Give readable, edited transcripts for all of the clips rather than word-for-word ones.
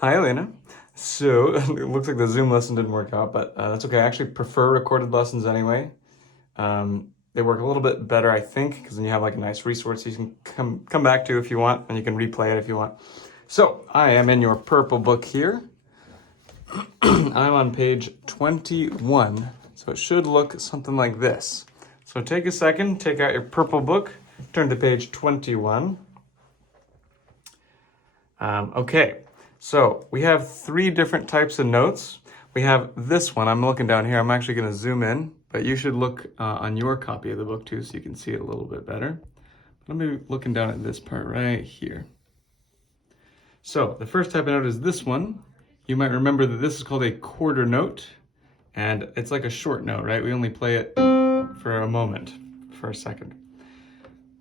Hi, Elena. So it looks like the Zoom lesson didn't work out, but that's okay. I actually prefer recorded lessons anyway. They work a little bit better, I think, because then you have like a nice resource you can come back to if you want, and you can replay it if you want. So I am in your purple book here. I'm on page 21, so it should look something like this. So take a second, take out your purple book, turn to page 21. Okay, so we have three different types of notes. We have this one. I'm looking down here. I'm actually going to zoom in, but you should look on your copy of the book too so you can see it a little bit better. I'm going to be looking down at this part right here. So the first type of note is this one. You might remember that this is called a quarter note, and it's like a short note, right? We only play it for a moment, for a second.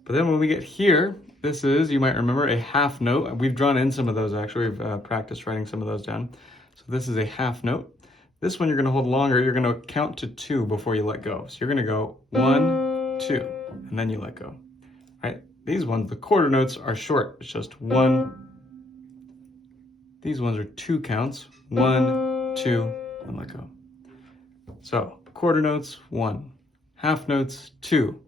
But then when we get here, this is, you might remember, a half note. We've drawn in some of those actually. We've practiced writing some of those down. So this is a half note. This one you're going to hold longer. You're going to count to 2 before you let go. So you're going to go 1, 2, and then you let go. Right? These ones, the quarter notes, are short. It's just 1. These ones are 2 counts. 1, 2, and let go. So quarter notes, 1. Half notes, 2.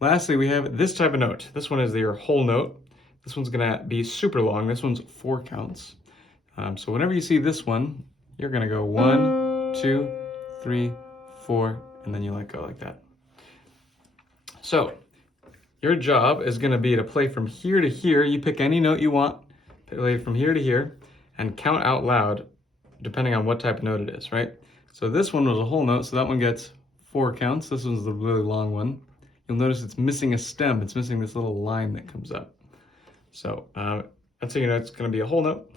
Lastly, we have this type of note. This one is your whole note. This one's gonna be super long. This one's 4 counts. So whenever you see this one, you're gonna go 1, 2, 3, 4, and then you let go like that. So your job is gonna be to play from here to here. You pick any note you want, play from here to here, and count out loud, depending on what type of note it is, right? So this one was a whole note, so that one gets 4 counts. This one's the really long one. You'll notice it's missing a stem. It's missing this little line that comes up. So that's how you know it's going to be a whole note.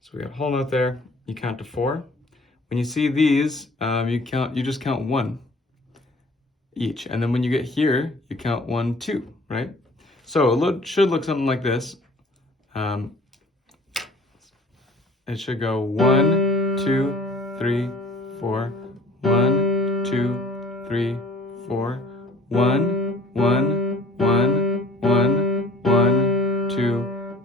So we got a whole note there. You count to 4. When you see these, you just count 1 each. And then when you get here, you count 1, 2, right? So it should look something like this. It should go 1, 2, 3, 4. 1, 2, 3, 4. 1, 1, 1, 1, 1, 2,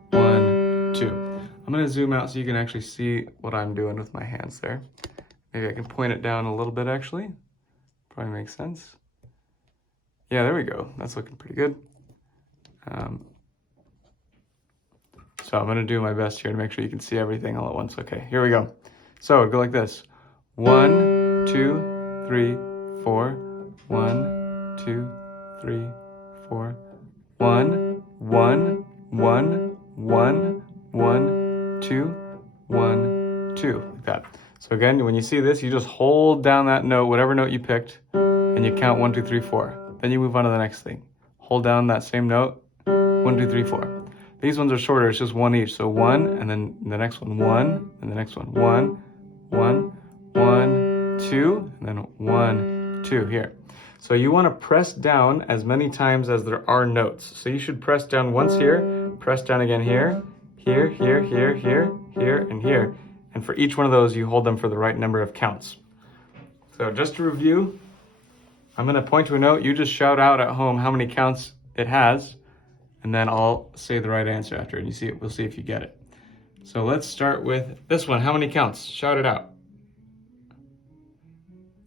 1, 2. I'm going to zoom out so you can actually see what I'm doing with my hands there. Maybe I can point it down a little bit actually. Probably makes sense. Yeah, there we go. That's looking pretty good. So I'm going to do my best here to make sure you can see everything all at once. Okay, here we go. So it'd go like this. 1, 2, 3, 4. 1, 2, 3, 4. 1, 1, 1, 1, 1, 2, 1, 2. Like that. So again, when you see this, you just hold down that note, whatever note you picked, and you count 1, 2, 3, 4. Then you move on to the next thing. Hold down that same note, 1, 2, 3, 4. These ones are shorter, it's just 1 each. So 1, and then the next one, 1, and the next one, 1, 1, 1, 2, and then 1, 2 here. So you want to press down as many times as there are notes. So you should press down once here, press down again here, here, here, here, here, here, and here. And for each one of those, you hold them for the right number of counts. So just to review, I'm going to point to a note. You just shout out at home how many counts it has, and then I'll say the right answer after, and we'll see if you get it. So let's start with this one. How many counts? Shout it out.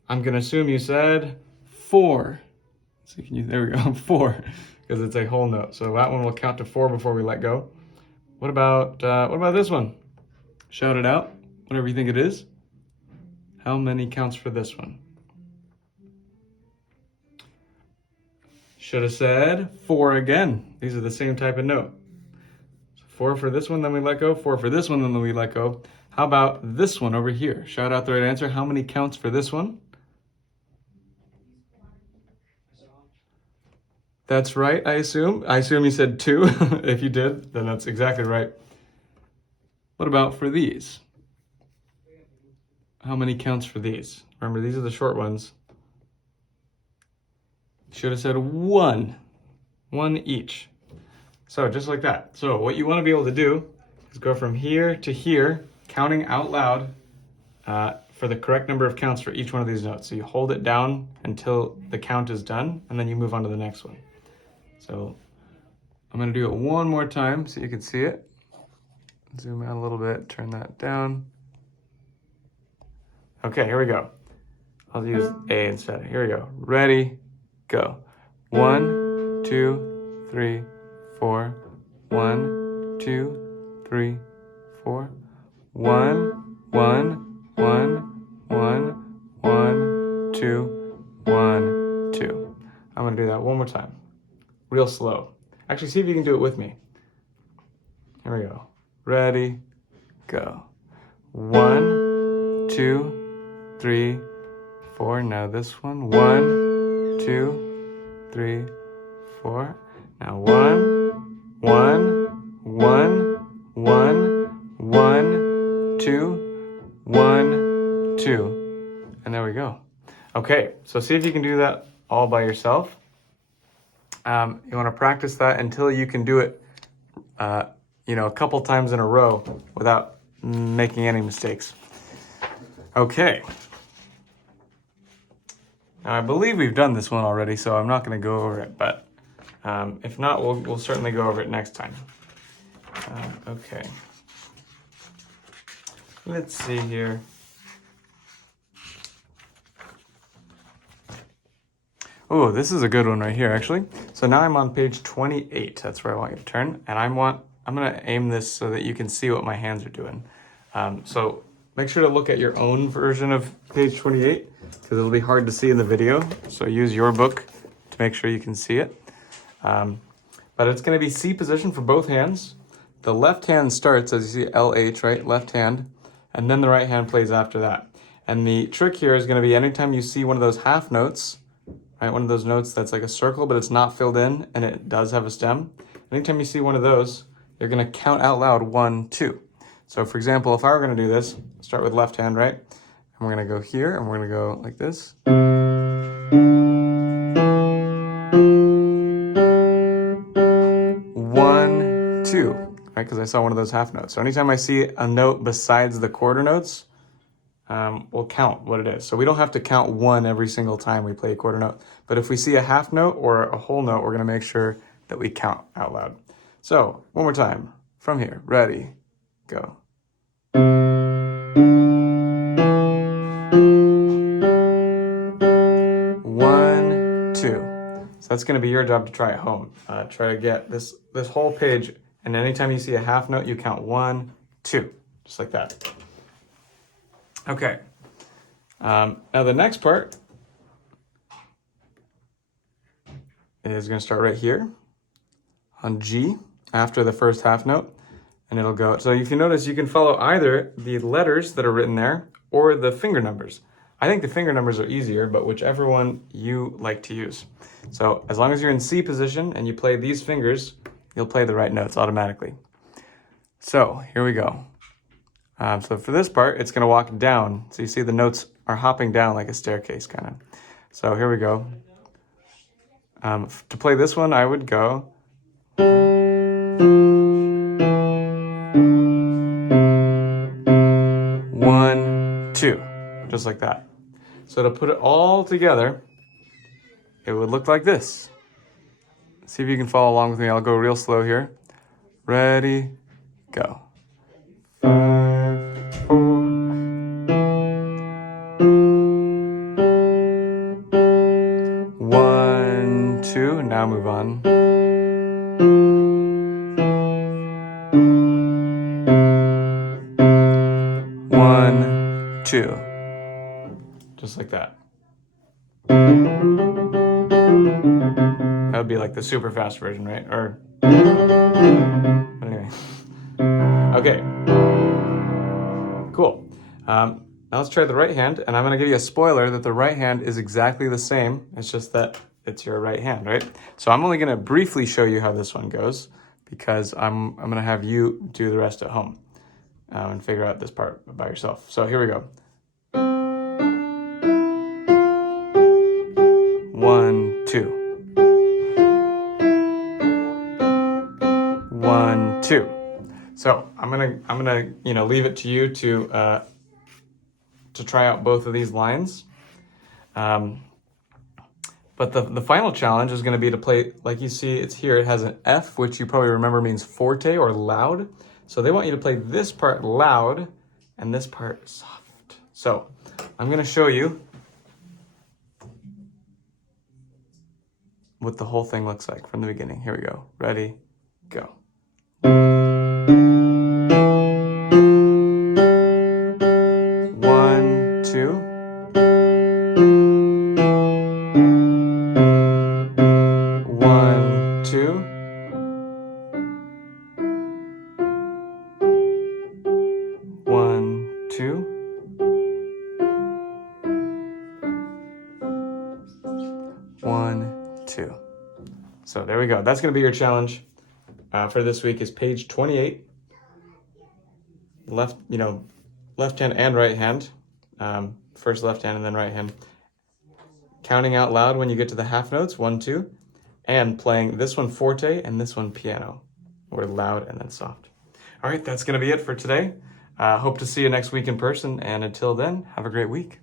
I'm going to assume you said 4. So there we go, 4, because it's a whole note. So that one will count to 4 before we let go. What about this one? Shout it out, whatever you think it is. How many counts for this one? Should have said 4 again. These are the same type of note. So 4 for this one, then we let go. 4 for this one, then we let go. How about this one over here? Shout out the right answer. How many counts for this one? That's right, I assume. I assume you said 2. If you did, then that's exactly right. What about for these? How many counts for these? Remember, these are the short ones. Should have said 1. 1 each. So just like that. So what you want to be able to do is go from here to here, counting out loud for the correct number of counts for each one of these notes. So you hold it down until the count is done, and then you move on to the next one. So I'm going to do it one more time so you can see it. Zoom out a little bit, turn that down. Okay, here we go. I'll use A instead. Here we go. Ready, go. 1, 2, 3, 4. 1, 2, 3, 4. 1, 1, 1, 1, 1, 2, 1, 2. I'm gonna do that one more time. Real slow. Actually, see if you can do it with me. Here we go. Ready, go. 1, 2, 3, 4. Now this one. 1, 2, 3, 4. Now 1, 1, 1, 1, 1, 2, 1, 2. And there we go. Okay, so see if you can do that all by yourself. You want to practice that until you can do it, a couple times in a row without making any mistakes. Okay. Now I believe we've done this one already, so I'm not going to go over it, but if not, we'll certainly go over it next time. Okay. Let's see here. Oh, this is a good one right here, actually. So now I'm on page 28. That's where I want you to turn. And I'm gonna aim this so that you can see what my hands are doing. So make sure to look at your own version of page 28 because it'll be hard to see in the video. So use your book to make sure you can see it. But it's gonna be C position for both hands. The left hand starts, as you see, LH, right? Left hand. And then the right hand plays after that. And the trick here is gonna be anytime you see one of those half notes, right, one of those notes that's like a circle, but it's not filled in and it does have a stem. Anytime you see one of those, you're gonna count out loud 1, 2. So for example, if I were gonna do this, start with left hand, right? And we're gonna go here and we're gonna go like this. 1, 2, right? Because I saw one of those half notes. So anytime I see a note besides the quarter notes, we'll count what it is. So we don't have to count 1 every single time we play a quarter note. But if we see a half note or a whole note, we're gonna make sure that we count out loud. So one more time from here. Ready, go. 1, 2. So that's gonna be your job to try at home. Try to get this whole page, and anytime you see a half note, you count 1, 2, just like that. Okay, now the next part is going to start right here on G after the first half note, and it'll go. So if you notice, you can follow either the letters that are written there or the finger numbers. I think the finger numbers are easier, but whichever one you like to use. So as long as you're in C position and you play these fingers, you'll play the right notes automatically. So here we go. So for this part, it's going to walk down. So you see the notes are hopping down like a staircase kind of. So here we go. To play this one, I would go. 1, 2, just like that. So to put it all together, it would look like this. See if you can follow along with me. I'll go real slow here. Ready, go. 5, 4. 1, 2. Now move on. 1, 2. Just like that. That would be like the super fast version, right? Or, but anyway. Okay. Cool. Now let's try the right hand, and I'm going to give you a spoiler that the right hand is exactly the same. It's just that it's your right hand, right? So I'm only going to briefly show you how this one goes because I'm going to have you do the rest at home and figure out this part by yourself. So here we go. 1, 2. 1, 2. So I'm gonna leave it to you to try out both of these lines. But the final challenge is going to be to play, like you see, it's here. It has an F, which you probably remember means forte or loud. So they want you to play this part loud and this part soft. So I'm gonna show you what the whole thing looks like from the beginning. Here we go. Ready, go. 1, 2. 1, 2. 1, 2. 1, 2. So there we go. That's going to be your challenge for this week is page 28. Left hand and right hand. First left hand and then right hand. Counting out loud when you get to the half notes, 1, 2. And playing this one forte and this one piano, or loud and then soft. All right, that's going to be it for today. Hope to see you next week in person. And until then, have a great week.